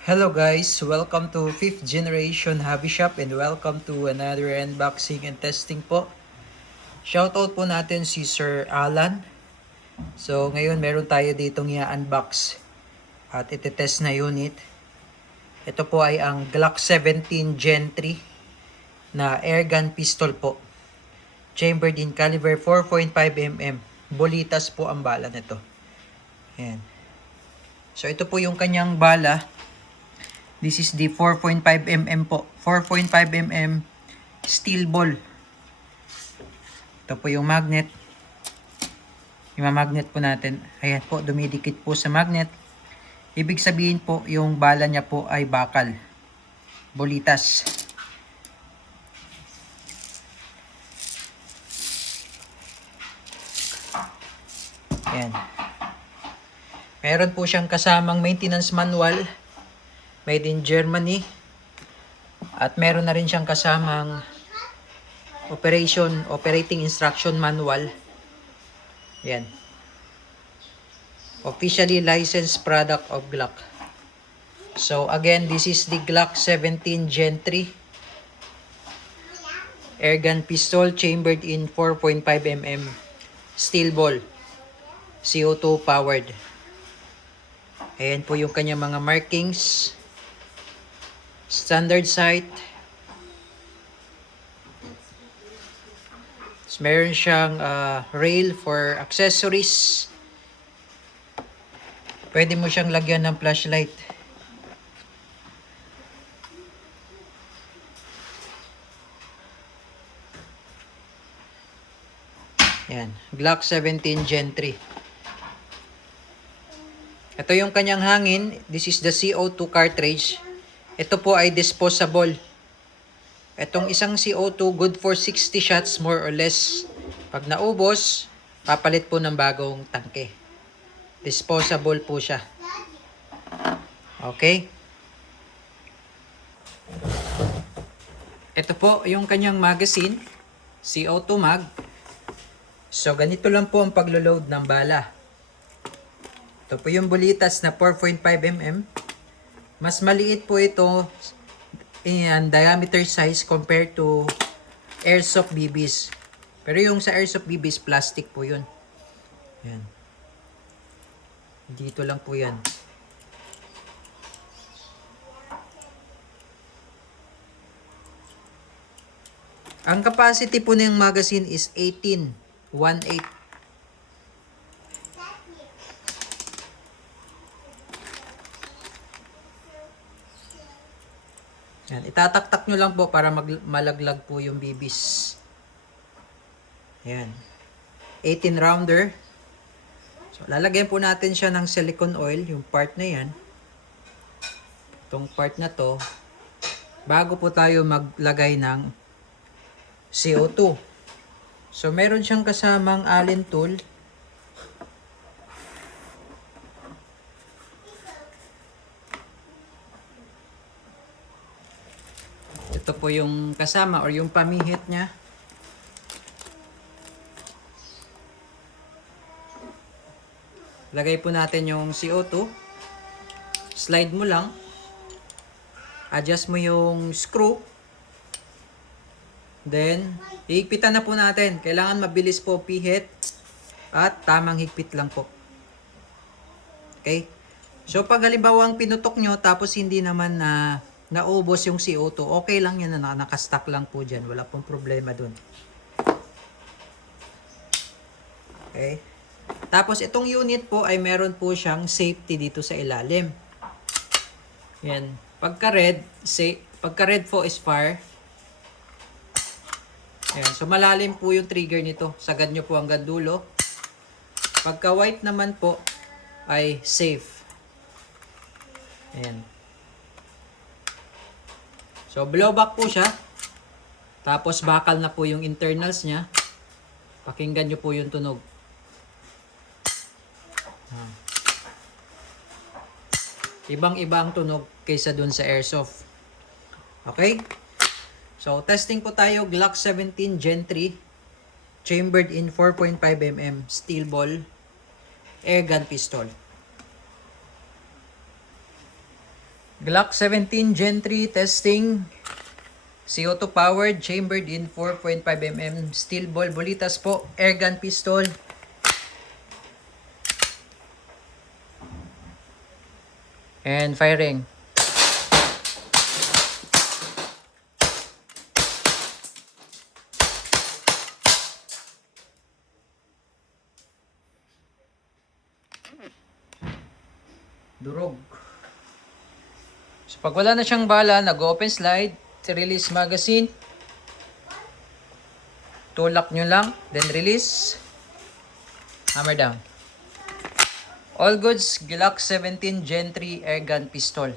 Hello guys, welcome to 5th Generation Hobby Shop and welcome to another unboxing and testing po. Shoutout po natin si Sir Alan. So ngayon meron tayo ditong i-unbox at itetest na unit. Ito po ay ang Glock 17 Gen 3 na airgun pistol po. Chambered in caliber 4.5mm. Bolitas po ang bala nito. Ayan. So ito po yung kanyang bala. This is the 4.5mm po. 4.5mm steel ball. Ito po yung magnet. Ima-magnet po natin. Ayan po, dumidikit po sa magnet. Ibig sabihin po, yung bala niya po ay bakal. Bolitas. Ayan. Meron po siyang kasamang maintenance manual. Made in Germany. At meron na rin siyang kasamang operating instruction manual. Yan. Officially licensed product of Glock. So again, this is the Glock 17 Gen 3 airgun pistol chambered in 4.5mm steel ball. CO2 powered. Ayan po yung kanyang mga markings. Standard sight. Meron siyang rail for accessories. Pwede mo siyang lagyan ng flashlight. Yan, Glock 17 Gen 3. Ito yung kanyang hangin. This is the CO2 cartridge. Ito po ay disposable. Itong isang CO2 good for 60 shots more or less. Pag naubos, papalit po ng bagong tangke. Disposable po siya. Okay? Ito po yung kanyang magazine. CO2 mag. So ganito lang po ang paglo-load ng bala. Ito po yung bulitas na 4.5mm. Mas maliit po ito in diameter size compared to airsoft BBs. Pero yung sa airsoft BBs, plastic po yun. Yan. Dito lang po yan. Ang capacity po ng magazine is 18. 1/8. Yan, itataktak nyo lang po para malaglag po yung bibis. Yan. 18 rounder. So, lalagyan po natin siya ng silicone oil, yung part na yan. Itong part na to, bago po tayo maglagay ng CO2. So, meron siyang kasamang Allen tool. Ito po yung kasama or yung pamihit niya. Lagay po natin yung CO2. Slide mo lang. Adjust mo yung screw. Then, hihigpitan na po natin. Kailangan mabilis po pihit. At tamang higpit lang po. Okay? So, pag halimbawang pinutok nyo tapos hindi naman na naubos yung CO2, okay lang yan na nakastock lang po dyan. Wala pong problema dun. Okay? Tapos itong unit po ay meron po siyang safety dito sa ilalim. Yan. Pagka red po is fire. Ayan. So malalim po yung trigger nito. Sagad nyo po hanggang dulo. Pagka white naman po ay safe. Ayan. So blowback po siya. Tapos bakal na po yung internals niya. Pakinggan nyo po yung tunog. Ibang-iba ang tunog kaysa dun sa airsoft. Okay? So, testing po tayo. Glock 17 Gen 3. Chambered in 4.5mm steel ball airgun pistol. Glock 17 Gen 3 testing. CO2 powered, chambered in 4.5mm steel ball bolitas po, airgun pistol. And firing. Durog. So pag wala na siyang bala, nag-open slide, release magazine. Tulak nyo lang, then release. Hammer down. All goods, Glock 17 Gen 3 airgun pistol.